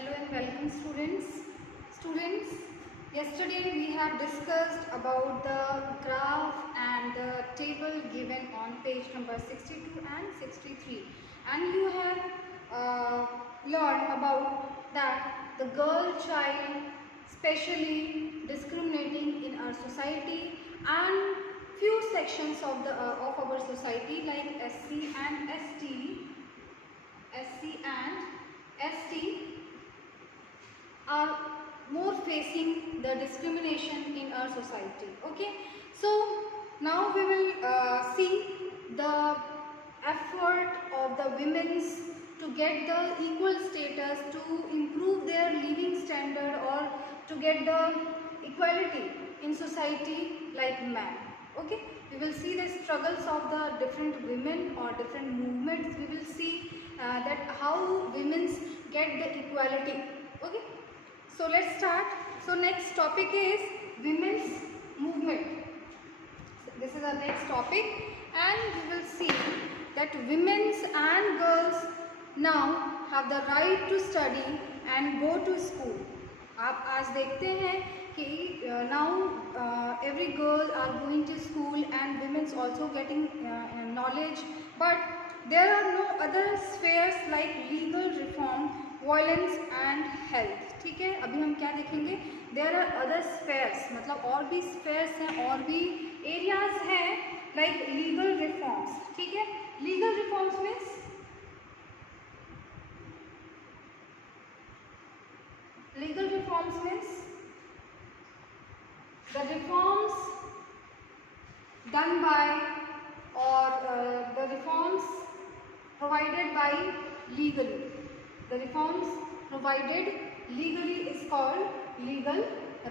Hello and welcome students, yesterday we have discussed about the graph and the table given on page number 62 and 63, and you have learned about that the girl child specially discriminating in our society and few sections of our society like SC and ST are more facing the discrimination in our society. Okay, so now we will see the effort of the women's to get the equal status, to improve their living standard, or to get the equality in society like men. Okay, we will see the struggles of the different women or different movements. We will see that how women's get the equality. Okay, so let's start. So next topic is women's movement. So this is our next topic, and we will see that women and girls now have the right to study and go to school. आप आज देखते हैं कि now every girl are going to school and women's also getting knowledge, but there are no other spheres like legal reform, violence and health. ठीक है, अभी हम क्या देखेंगे, देयर आर अदर स्फेयर्स, मतलब और भी स्फेयर्स हैं, और भी एरियाज हैं लाइक लीगल रिफॉर्म्स. ठीक है, legal reforms means the reforms done by और the reforms provided by legally. The reforms provided legally is called legal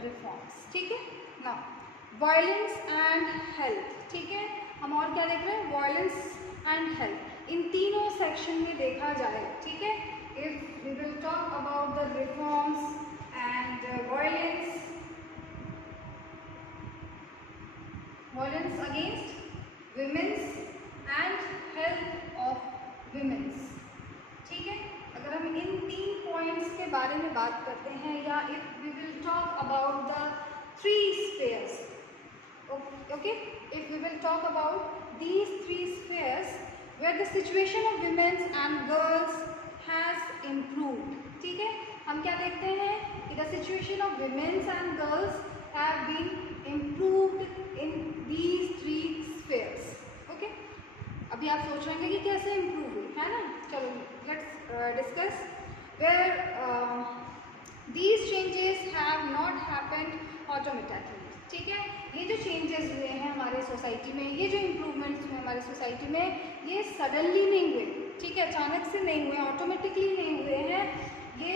reforms. ठीक है, now violence and health. ठीक है, हम और क्या देख रहे हैं, violence and health. इन तीनों सेक्शन में देखा जाए. ठीक है, if we will talk about the reforms and violence against women's and health of women's. ठीक है, अगर हम इन तीन पॉइंट्स के बारे में बात करते हैं, या if we will talk about the three spheres. Okay, if we will talk about these three spheres where the situation of womens and girls has improved. ठीक है, हम क्या देखते हैं कि the situation of womens and girls have been improved in these three spheres. Okay, अभी आप सोच रहे हैं कि कैसे इम्प्रूव हुई है ना. चलो let's discuss where these changes have not happened automatically. ठीक है, ये जो चेंजेस हुए हैं हमारे सोसाइटी में, ये जो इम्प्रूवमेंट्स हुए हमारे सोसाइटी में, ये सडनली नहीं हुए. ठीक है, अचानक से नहीं हुए, ऑटोमेटिकली नहीं हुए हैं. ये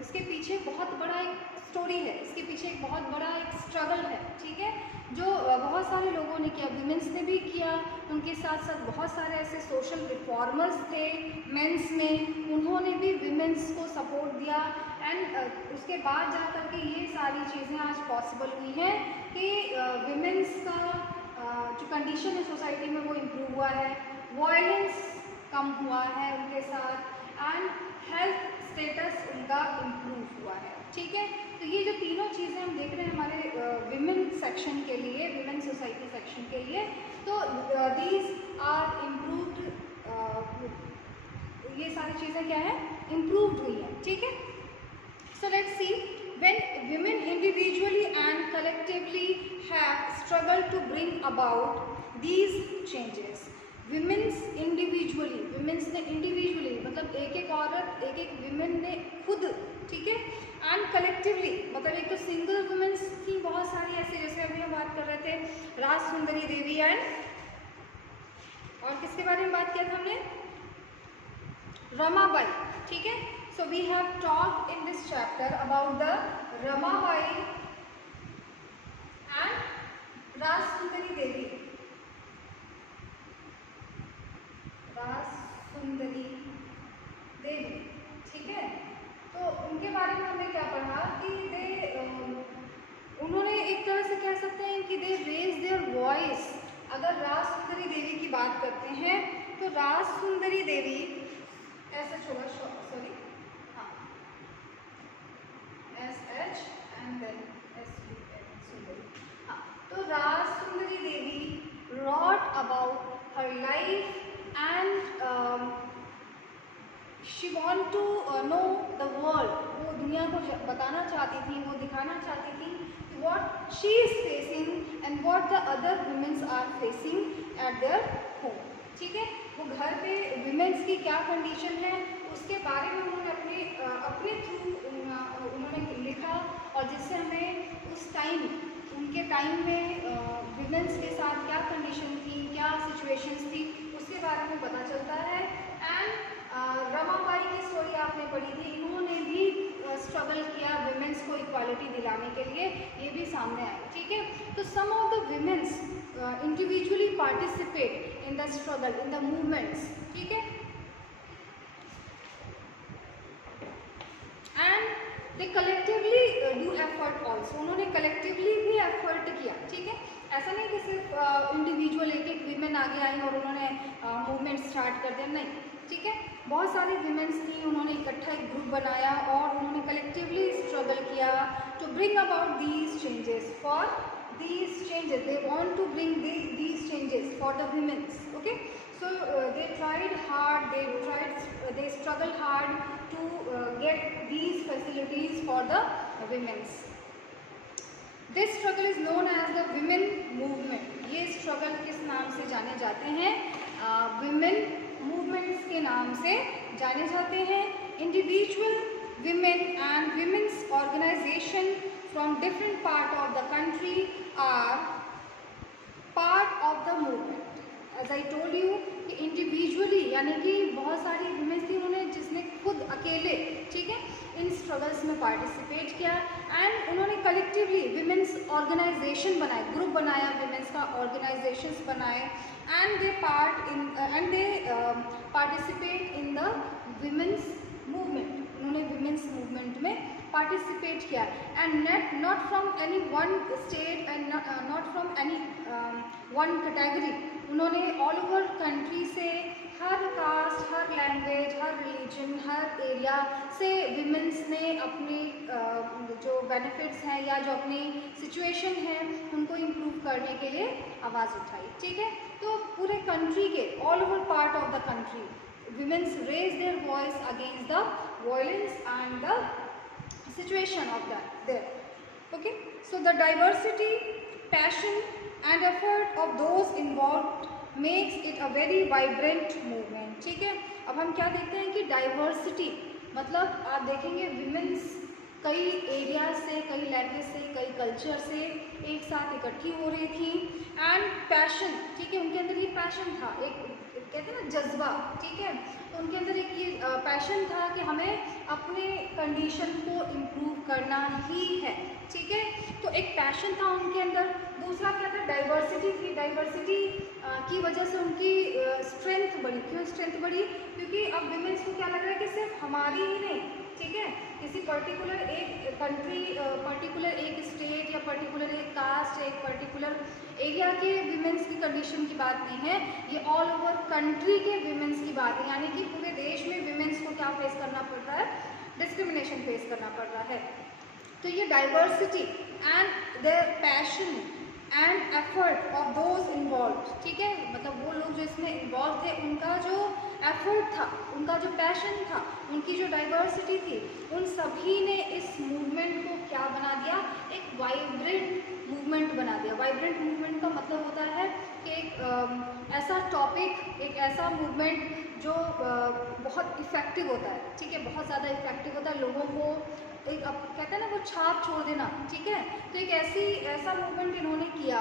इसके पीछे बहुत बड़ा एक स्टोरी है, इसके पीछे एक बहुत बड़ा एक स्ट्रगल है. ठीक है, जो बहुत सारे लोगों ने किया, विमेंस ने भी किया, उनके साथ साथ बहुत सारे ऐसे सोशल रिफॉर्मर्स थे मेंस में, उन्होंने भी विमेंस को सपोर्ट दिया. एंड उसके बाद जा कर के ये सारी चीज़ें आज पॉसिबल हुई हैं कि विमेंस का जो कंडीशन है सोसाइटी में वो इम्प्रूव हुआ है, वायलेंस कम हुआ है उनके साथ, एंड हेल्थ स्टेटस उनका इम्प्रूव हुआ है. ठीक है, तो ये जो तीनों चीज़ें हम देख रहे हैं हमारे विमेन सेक्शन के लिए, विमेन सोसाइटी सेक्शन के लिए, तो दीज आर इम्प्रूव्ड. ये सारी चीज़ें क्या है, इम्प्रूव्ड हुई हैं. ठीक है, so let's see when women individually and collectively have struggle to bring about these changes. Womens individually, womens ने इंडिविजुअली मतलब एक एक औरत, एक एक विमेन ने खुद. ठीक है, एंड कलेक्टिवली मतलब एक तो सिंगल वुमेन्स थी बहुत सारी ऐसे, जैसे अभी हम बात कर रहे थे राज सुंदरी देवी, एंड और किसके बारे में बात किया था हमने, रमाबाई. ठीक है, so we have talked in this chapter about the Ramabai and Raj Sundari Devi. राज सुंदरी देवी. ठीक है, तो उनके बारे में हमने क्या पढ़ा कि उन्होंने एक तरह से कह सकते हैं कि दे रेज देयर वॉइस. अगर राज सुंदरी देवी की बात करते हैं तो राज सुंदरी देवी ऐसा छोड़ा, सॉरी, हाँ, want to know the world, वो दुनिया को बताना चाहती थी, वो दिखाना चाहती थी what she is facing and what the other women are facing at their home. ठीक है, वो घर पे women's की क्या कंडीशन है उसके बारे में उन्होंने अपने थ्रू उन्होंने लिखा, और जिससे हमें उस टाइम, उनके टाइम में women's के साथ क्या कंडीशन थी, क्या सिचुएशंस थी, उसके बारे में पता चलता है. एंड रमाबाई की स्टोरी आपने पढ़ी थी, इन्होंने भी स्ट्रगल किया विमेंस को इक्वालिटी दिलाने के लिए, ये भी सामने आया. ठीक है, तो some of the womens individually participate in the struggle, in the movements. ठीक है, and they collectively do effort also, उन्होंने कलेक्टिवली भी एफर्ट किया. ठीक है, ऐसा नहीं कि सिर्फ इंडिविजुअल एक एक विमेन आगे आई और उन्होंने मूवमेंट स्टार्ट कर दिया, नहीं. ठीक है, बहुत सारी विमेंस थी, उन्होंने इकट्ठा एक ग्रुप बनाया और उन्होंने कलेक्टिवली स्ट्रगल किया to bring about these changes. For these changes they want to bring these changes for the womens. Okay, so they tried hard, they struggled hard to get these facilities for the women's. This struggle is known as the women movement. ये struggle किस नाम से जाने जाते हैं? women movements के नाम से जाने जाते हैं. Individual women and women's organization from different part of the country are part of the movement. As I told you कि इंडिविजुअली यानी कि बहुत सारी वुमेन्स थी, उन्होंने जिसने खुद अकेले, ठीक है, इन स्ट्रगल्स में पार्टिसिपेट किया. एंड उन्होंने कलेक्टिवली विमेंस ऑर्गेनाइजेशन बनाए, ग्रुप बनाया, विमेंस का ऑर्गेनाइजेशंस बनाए. And they participate in the womens movement, उन्होंने विमेंस मूवमेंट में पार्टिसिपेट किया. And not from any one state and not from any one category, उन्होंने ऑल ओवर कंट्री से, हर cast, हर language, हर religion, हर area से women's ने अपने जो बेनिफिट्स हैं या जो अपनी सिचुएशन है उनको इम्प्रूव करने के लिए आवाज़ उठाई. ठीक है, तो पूरे कंट्री के all over part of the country women's raise their voice against the violence and the situation of that there. Okay, so the diversity, passion and effort of those involved makes it a very vibrant movement. ठीक है, अब हम क्या देखते हैं कि diversity मतलब आप देखेंगे विमेंस कई एरिया से, कई लैंग्वेज से, कई कल्चर से एक साथ इकट्ठी हो रही थी. एंड पैशन, ठीक है, उनके अंदर ये पैशन था, एक कहते हैं ना जज्बा. ठीक है, तो उनके अंदर एक ये पैशन था कि हमें अपने कंडीशन को इम्प्रूव करना ही है. ठीक है, तो एक पैशन था उनके अंदर. दूसरा क्या था, डाइवर्सिटी थी. डाइवर्सिटी की वजह से उनकी स्ट्रेंथ बढ़ी. क्यों स्ट्रेंथ बढ़ी? क्योंकि अब विमेंस को क्या लग रहा है कि सिर्फ हमारी ही नहीं, ठीक है, किसी पर्टिकुलर एक कंट्री, पर्टिकुलर एक स्टेट या पर्टिकुलर एक कास्ट, एक पर्टिकुलर एरिया के विमेंस की कंडीशन की बात नहीं है, ये ऑल ओवर कंट्री के विमेंस की बात है. यानी कि पूरे देश में विमेंस को क्या फेस करना पड़ रहा है? डिस्क्रिमिनेशन फेस करना पड़ रहा है. तो ये diversity and their passion and effort of those involve, ठीक है, मतलब वो लोग जो इसमें इन्वॉल्व थे, उनका जो एफर्ट था, उनका जो पैशन था, उनकी जो डाइवर्सिटी थी, उन सभी ने इस मूवमेंट को क्या बना दिया? एक वाइब्रेंट मूवमेंट बना दिया. वाइब्रेंट मूवमेंट का मतलब होता है कि एक ऐसा टॉपिक, एक ऐसा मूवमेंट जो बहुत इफ़ेक्टिव होता है. ठीक है, बहुत ज़्यादा इफ़ेक्टिव होता है, लोगों को एक कहते हैं ना वो छाप छोड़ देना. ठीक है, तो एक ऐसा मूवमेंट इन्होंने किया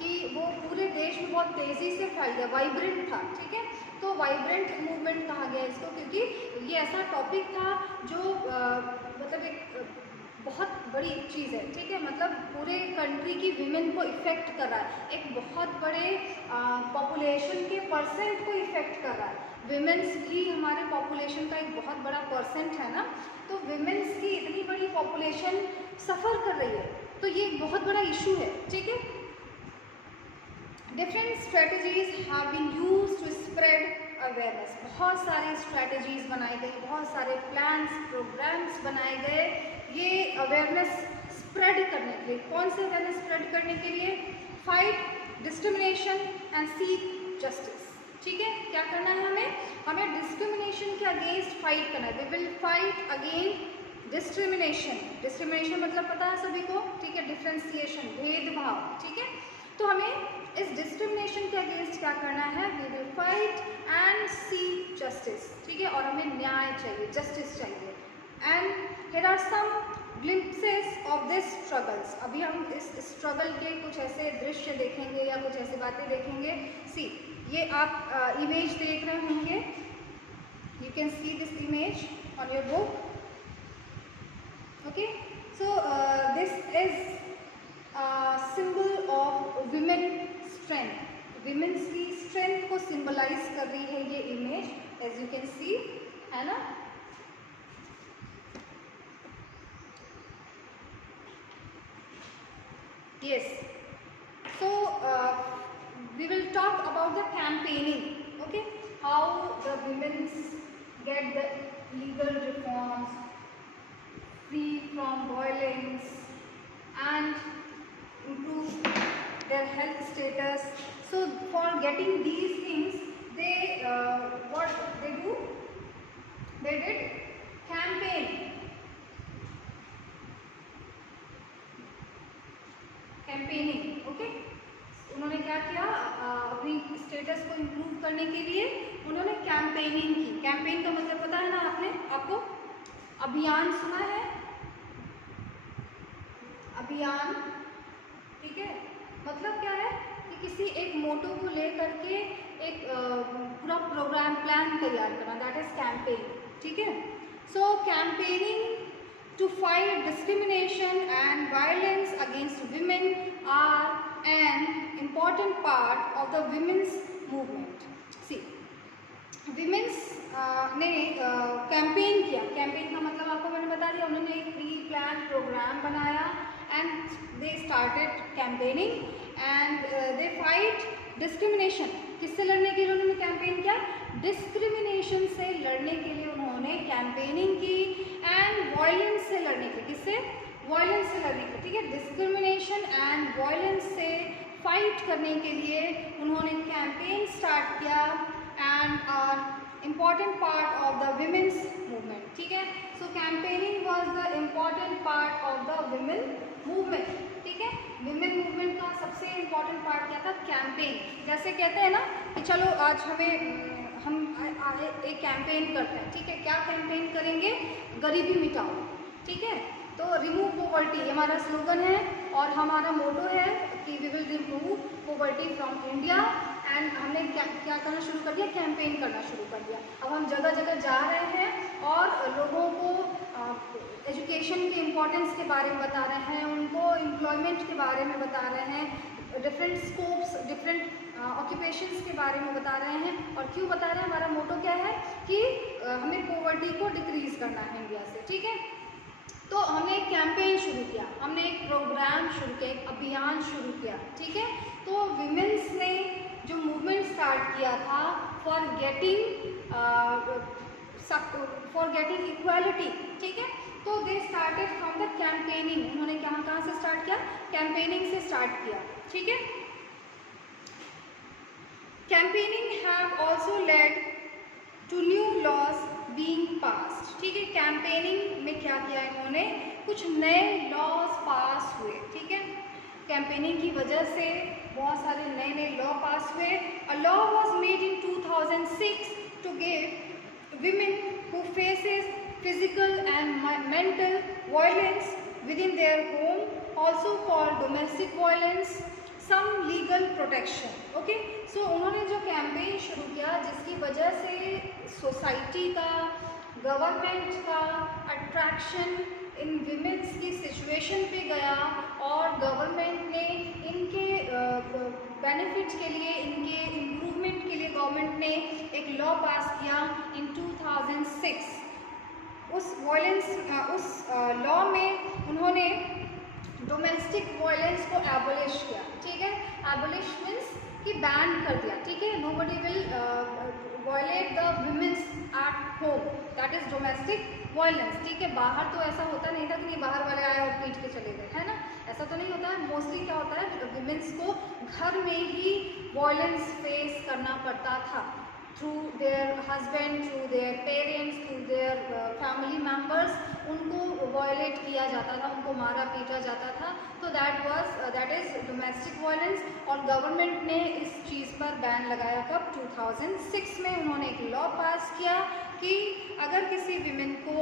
कि वो पूरे देश में बहुत तेज़ी से फैल गया, वाइब्रेंट था. ठीक है, तो वाइब्रेंट मूवमेंट कहा गया इसको क्योंकि ये ऐसा टॉपिक था जो मतलब एक बहुत बड़ी चीज़ है. ठीक है, मतलब पूरे कंट्री की विमेन को इफ़ेक्ट कर रहा है, एक बहुत बड़े पॉपुलेशन के परसेंट को इफ़ेक्ट कर रहा है. विमेंस भी हमारे पॉपुलेशन का एक बहुत बड़ा परसेंट है ना, तो विमेंस की इतनी बड़ी पॉपुलेशन सफ़र कर रही है, तो ये एक बहुत बड़ा इशू है. ठीक है, different strategies have been used to spread awareness. बहुत सारी स्ट्रेटजीज बनाई गई, बहुत सारे प्लान्स, प्रोग्राम्स बनाए गए ये अवेयरनेस स्प्रेड करने के लिए. कौन से अवेयरनेस स्प्रेड करने के लिए? Fight discrimination and seek justice. ठीक है, क्या करना है हमें डिस्क्रिमिनेशन के अगेंस्ट फाइट करना है। We will fight against discrimination. Discrimination मतलब पता है सभी को, ठीक है, डिफ्रेंसिएशन, भेदभाव, ठीक है। तो हमें इस डिस्क्रिमिनेशन के अगेंस्ट क्या करना है, we will fight and seek justice, ठीक है, और हमें न्याय चाहिए, जस्टिस चाहिए। And here are some glimpses of this struggles. अभी हम इस स्ट्रगल के कुछ ऐसे दृश्य देखेंगे या कुछ ऐसी बातें देखेंगे। सी, ये आप इमेज देख रहे होंगे, you can see this image on your book, okay. So this is symbol of women strength. Womens की स्ट्रेंथ को सिंबलाइज कर रही है ये image, as you can see, है ना। Yes, so we will talk about the campaigning, okay, how the women get the legal reforms, free from violence and improve their health status. So for getting these things, they what they do, they did campaign, campaigning, okay. उन्होंने क्या किया, अपनी status को improve करने के लिए उन्होंने campaigning की। कैंपेन का मतलब पता है ना आपको अभियान सुना है, अभियान, ठीक है। मतलब क्या है कि किसी एक मोटो को लेकर के एक पूरा प्रोग्राम प्लान तैयार करना, दैट इज कैंपेन, ठीक है। So campaigning to fight discrimination and violence against women are an important part of the women's movement. See, women's ने कैंपेन किया। कैंपेन का मतलब आपको मैंने बता दिया, उन्होंने एक प्री प्लान प्रोग्राम बनाया and they started campaigning and they fight discrimination. किससे लड़ने के लिए उन्होंने कैंपेन किया, डिस्क्रिमिनेशन से लड़ने के लिए उन्होंने कैंपेनिंग की एंड वायलेंस से लड़ने के, किससे, वायलेंस से लड़ने के, ठीक है। डिस्क्रिमिनेशन एंड वायलेंस से फाइट करने के लिए उन्होंने कैंपेन स्टार्ट किया and are important part of the womens movement, ठीक है। So campaigning was the important part of the women movement, ठीक है। विमेन मूवमेंट का सबसे इम्पॉर्टेंट पार्ट क्या था, कैंपेन। जैसे कहते हैं ना कि चलो आज हम एक कैंपेन करते हैं, ठीक है। क्या कैंपेन करेंगे, गरीबी मिटाओ, ठीक है। तो रिमूव पॉवर्टी हमारा स्लोगन है और हमारा मोटो है कि we will remove poverty from India. And हमने क्या करना शुरू कर दिया, कैंपेन करना शुरू कर दिया। अब हम जगह जगह जा रहे हैं और लोगों को एजुकेशन के इम्पोर्टेंस के बारे में बता रहे हैं, उनको एम्प्लॉयमेंट के बारे में बता रहे हैं, डिफरेंट स्कोप्स, डिफरेंट ऑक्यूपेशंस के बारे में बता रहे हैं। और क्यों बता रहे हैं, हमारा मोटो क्या है कि हमें पॉवर्टी को डिक्रीज करना है इंडिया से, ठीक है। तो हमने एक कैंपेन शुरू किया, हमने एक प्रोग्राम शुरू किया, एक अभियान शुरू किया, ठीक है। तो विमेंस ने जो मूवमेंट स्टार्ट किया था फॉर गेटिंग इक्वालिटी, ठीक है। तो they started from the campaigning. उन्होंने कहाँ से स्टार्ट किया, कैंपेनिंग से स्टार्ट किया, ठीक है। Campaigning have also led to new laws being passed, ठीक है। कैंपेनिंग में क्या किया इन्होंने, कुछ नए लॉज पास हुए, ठीक है। कैंपेनिंग की वजह से बहुत सारे नए नए लॉ पास हुए। A law was made in 2006 to give women who faces physical and mental violence within their home, also called domestic violence, some legal protection, okay। so उन्होंने जो कैंपेन शुरू किया जिसकी वजह से सोसाइटी का, गवर्नमेंट का अट्रैक्शन इन विमेन्स की सिचुएशन पे गया और गवर्नमेंट ने इनके बेनिफिट्स के लिए, इनके इम्प्रूवमेंट के लिए गवर्नमेंट ने एक लॉ पास किया इन 2006। उस लॉ में उन्होंने डोमेस्टिक वायलेंस को एबोलिश किया, ठीक है। एबोलिश मीन्स कि बैन कर दिया, ठीक है। Nobody will violate the women's at home, that is domestic violence. ठीक है, बाहर तो ऐसा होता नहीं था कि नहीं बाहर वाले आए और पीट के चले गए, है ना, ऐसा तो नहीं होता है। मोस्टली क्या होता है, विमेंस को घर में ही वायलेंस फेस करना पड़ता था, through their husband, through their parents, through their family members, उनको वायलेट किया जाता था, उनको मारा पीटा जाता था। तो दैट इज़ डोमेस्टिक वायलेंस। और गवर्नमेंट ने इस चीज़ पर बैन लगाया कब, 2006 में उन्होंने एक लॉ पास किया कि अगर किसी विमेन को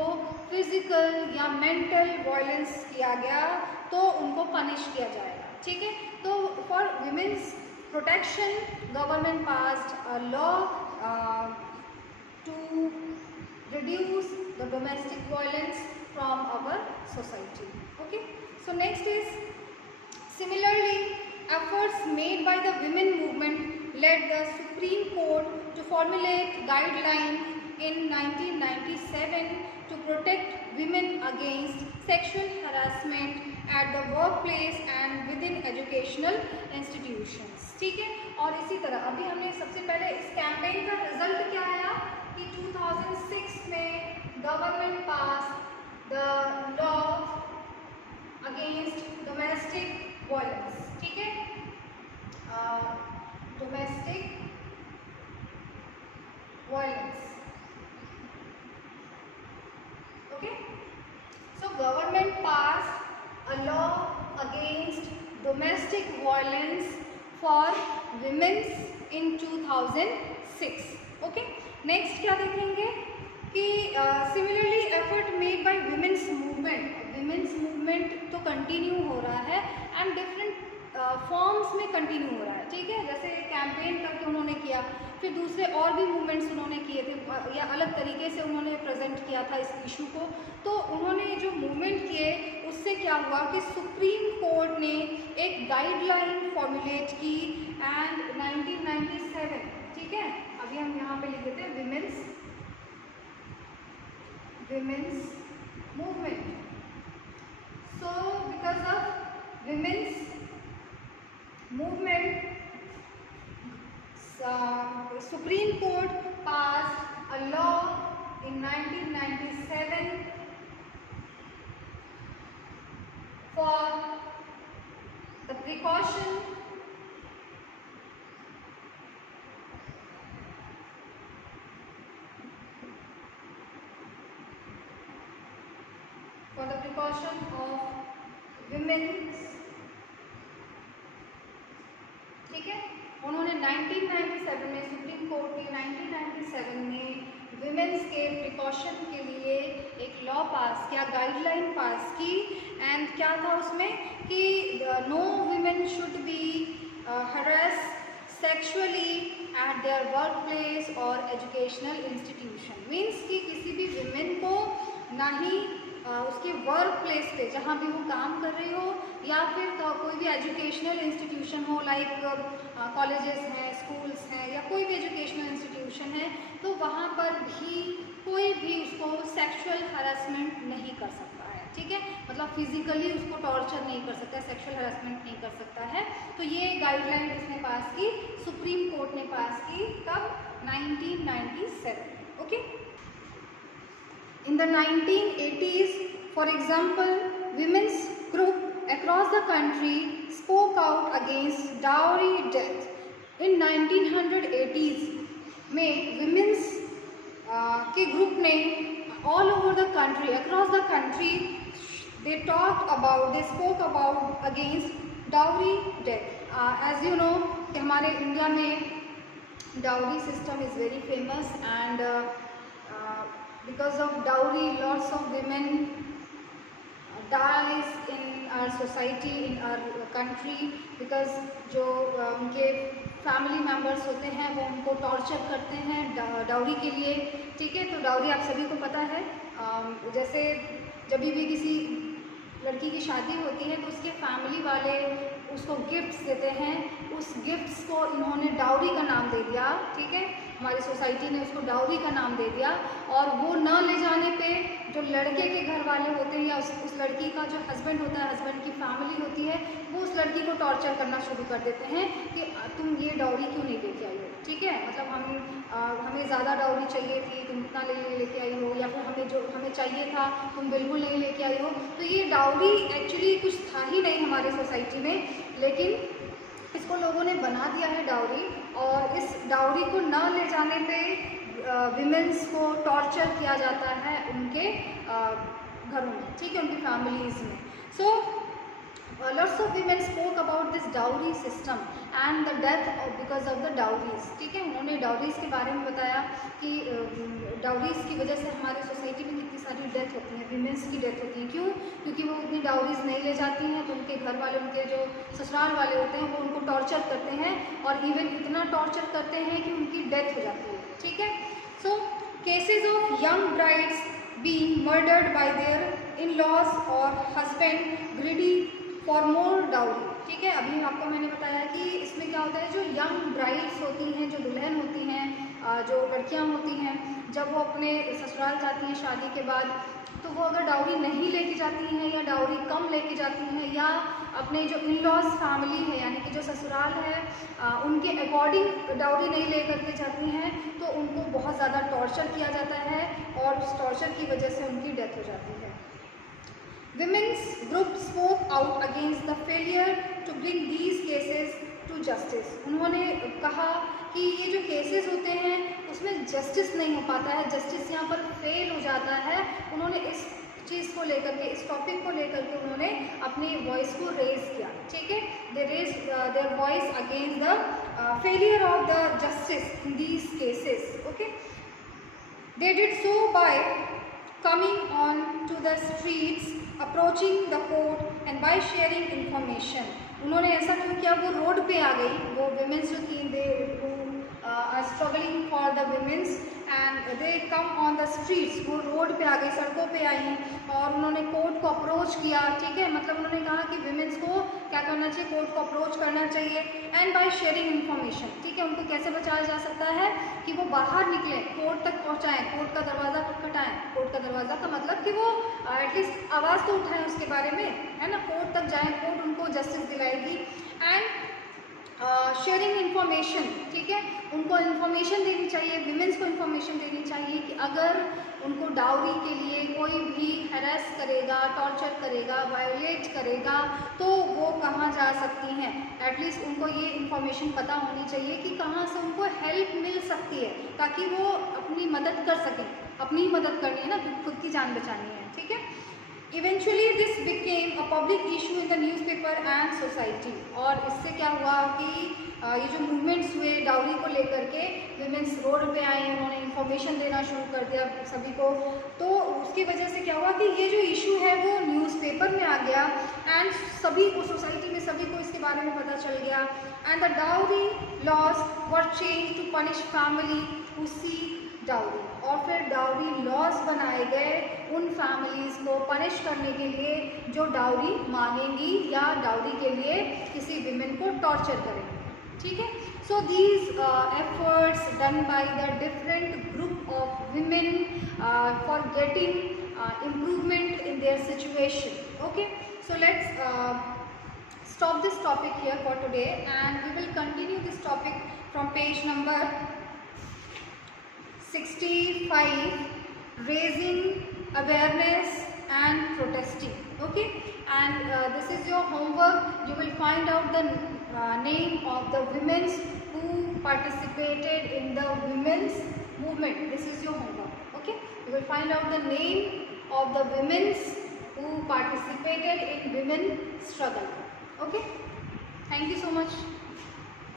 फिजिकल या मेंटल वायलेंस किया गया तो उनको पनिश किया जाएगा। ठीक है, तो for women's protection government passed a law to reduce the domestic violence from our society. Okay, so next is similarly efforts made by the women movement led the Supreme Court to formulate guidelines in 1997 to protect women against sexual harassment at the workplace and within educational institutions. ठीक है, और इसी तरह अभी हमने सबसे पहले इस कैंपेन का रिजल्ट क्या आया कि 2006 में government pass the law against domestic violence. ठीक है, domestic violence. Okay, so government pass a law against domestic violence for women's in 2006। Okay, next क्या देखेंगे कि similarly effort made by women's movement तो कंटिन्यू हो रहा है एंड डिफरेंट फॉर्म्स में कंटिन्यू हो रहा है। ठीक है, जैसे कैंपेन करके उन्होंने किया, फिर दूसरे और भी मूवमेंट्स उन्होंने किए थे या अलग तरीके से उन्होंने प्रेजेंट किया था इस इशू को। तो उन्होंने जो मूवमेंट किए उससे क्या हुआ कि सुप्रीम कोर्ट ने एक गाइडलाइन फॉर्मुलेट की एंड 1997, ठीक है, अभी हम यहाँ पे लिख देते हैं women's movement. So because of women's movement, Supreme Court passed a law in 1997 for the precaution of women's। ठीक है, उन्होंने 1997 में सुप्रीम कोर्ट ने 1997 में विमेंस के प्रिकॉशन के लिए एक लॉ पास किया, गाइडलाइन पास की। एंड क्या था उसमें कि no women should be harass sexually at their work place और एजुकेशनल इंस्टीट्यूशन। मीन्स कि किसी भी विमेन को ना ही उसके वर्क प्लेस पे जहाँ भी वो काम कर रही हो या फिर कोई भी एजुकेशनल इंस्टीट्यूशन हो, लाइक कॉलेजेस हैं, स्कूल्स हैं या कोई भी एजुकेशनल इंस्टीट्यूशन है, तो वहाँ पर भी कोई भी उसको सेक्सुअल हरासमेंट नहीं कर सकता है। ठीक है, मतलब फिजिकली उसको टॉर्चर नहीं कर सकता है, सेक्सुअल हरासमेंट नहीं कर सकता है। तो ये गाइडलाइन किसने पास की, सुप्रीम कोर्ट ने पास की, कब, 1997। Okay, in the 1980s, for example, women's group across the country spoke out against dowry death. In 1980s में women's के ग्रुप ने all over the country, across the country, they spoke about against dowry death. As you know कि हमारे India में dowry system is very famous and because of dowry lots of women dies in our society, in our country, because जो उनके family members होते हैं वो उनको torture करते हैं डाउरी के लिए। ठीक है, तो डाउरी आप सभी को पता है, जैसे जब भी किसी लड़की की शादी होती है तो उसके फैमिली वाले उसको गिफ्ट्स देते हैं, उस गिफ्ट्स को इन्होंने डाउरी का नाम दे दिया। ठीक है, हमारी सोसाइटी ने उसको डाउरी का नाम दे दिया और वो न ले जाने पे जो लड़के के घर वाले होते हैं या उस लड़की का जो हस्बैंड होता है, हस्बैंड की फैमिली होती है, वो उस लड़की को टॉर्चर करना शुरू कर देते हैं कि तुम ये डाउरी क्यों नहीं लेके आई हो। ठीक है, मतलब हमें ज़्यादा डाउरी चाहिए थी, तुम इतना लेके आई हो, या फिर हमें चाहिए था तुम बिल्कुल नहीं लेके आई हो। तो ये डाउरी एक्चुअली कुछ था ही नहीं हमारे सोसाइटी में, लेकिन इसको लोगों ने बना दिया है डाउरी, और इस डाउरी को न ले जाने पे विमेंस को टॉर्चर किया जाता है उनके घरों में, ठीक है, उनकी फैमिलीज़ में। सो lots of women spoke about this dowry system and the death because of the dowries, ठीक है। उन्होंने डाउरीज़ के बारे में बताया कि डाउरीज़ की वजह से हमारे सोसाइटी में कितनी सारी डेथ होती हैं, विमेंस की डेथ होती है। क्यों? क्योंकि वो उतनी डाउरीज़ नहीं ले जाती हैं, तो उनके घर वाले, उनके जो ससुराल वाले होते हैं, वो उनको टॉर्चर करते हैं, और इवन इतना टॉर्चर करते हैं कि उनकी डेथ हो जाती है, ठीक है। So cases of young brides being murdered by their in-laws और husband greedy for more dowry, ठीक है। अभी आपको मैंने बताया कि इसमें क्या होता है, जो यंग ब्राइड्स होती हैं, जो दुल्हन होती हैं, जो लड़कियां होती हैं, जब वो अपने ससुराल जाती हैं शादी के बाद, तो वो अगर डाउरी नहीं लेके जाती हैं या डाउरी कम लेके जाती हैं, या अपने जो इन-लॉज फैमिली है यानी कि जो ससुराल है उनके अकॉर्डिंग डाउरी नहीं ले करके जाती हैं, तो उनको बहुत ज़्यादा टॉर्चर किया जाता है, और उस टॉर्चर की वजह से उनकी डेथ हो जाती है। Women's group spoke out against the failure to bring these cases to justice. उन्होंने कहा कि ये जो केसेस होते हैं उसमें जस्टिस नहीं हो पाता है, जस्टिस यहाँ पर फेल हो जाता है। उन्होंने इस चीज़ को लेकर के, इस टॉपिक को लेकर के उन्होंने अपनी वॉइस को रेज किया, ठीक है। They raise their voice against the failure of the justice in these cases, okay. They did so by coming on to the streets, approaching the court and by sharing information. उन्होंने ऐसा क्यों किया, वो road पे आ गई, वो womens जो थी, they are struggling for the womens and they come on the streets, वो रोड पे आ गई, सड़कों पे आई, और उन्होंने कोर्ट को अप्रोच किया, ठीक है। मतलब उन्होंने कहा कि विमेंस को क्या करना चाहिए, कोर्ट को अप्रोच करना चाहिए, एंड बाय शेयरिंग इन्फॉर्मेशन, ठीक है। उनको कैसे बचाया जा सकता है कि वो बाहर निकले, कोर्ट तक पहुँचाएँ, कोर्ट का दरवाज़ा खटखटाएँ। कोर्ट का दरवाज़ा का मतलब कि वो एटलीस्ट आवाज़ तो उठाएँ उसके बारे में, है ना, कोर्ट तक जाएँ, कोर्ट उनको जस्टिस दिलाएगी। एंड शेयरिंग इन्फॉर्मेशन, ठीक है, उनको इन्फॉर्मेशन देनी चाहिए, विमेंस को इन्फॉर्मेशन देनी चाहिए कि अगर उनको डाउरी के लिए कोई भी हैरेस करेगा, टॉर्चर करेगा, वायोलेट करेगा, तो वो कहाँ जा सकती हैं। एटलीस्ट उनको ये इन्फॉर्मेशन पता होनी चाहिए कि कहाँ से उनको हेल्प मिल सकती है, ताकि वो अपनी मदद कर सकें। अपनी ही मदद करनी है ना, खुद की जान बचानी है, ठीक है। Eventually this became a public issue in the newspaper and society, और इससे क्या हुआ कि ये जो मूवमेंट्स हुए डाउरी को लेकर के, विमेंस रोड पे आई, उन्होंने इन्फॉर्मेशन देना शुरू कर दिया सभी को, तो उसकी वजह से क्या हुआ कि ये जो इशू है वो न्यूज़पेपर में आ गया, एंड सभी को, सोसाइटी में सभी को इसके बारे में पता चल गया, and the dowry laws were change to punish family who seek dowry, और फिर डाउरी लॉज बनाए गए उन फैमिलीज़ को पनिश करने के लिए जो डाउरी मांगेंगी या डाउरी के लिए किसी विमेन को टॉर्चर करेंगी, ठीक है। So these efforts done by the different group of women for getting improvement in their situation, okay. So let's stop this topic here for today, and we will continue this topic from page number 65, raising awareness and protesting, okay. And this is your homework. You will find out the name of the women who participated in the women's movement. This is your homework, okay. You will find out the name of the women who participated in women struggle, okay. Thank you so much.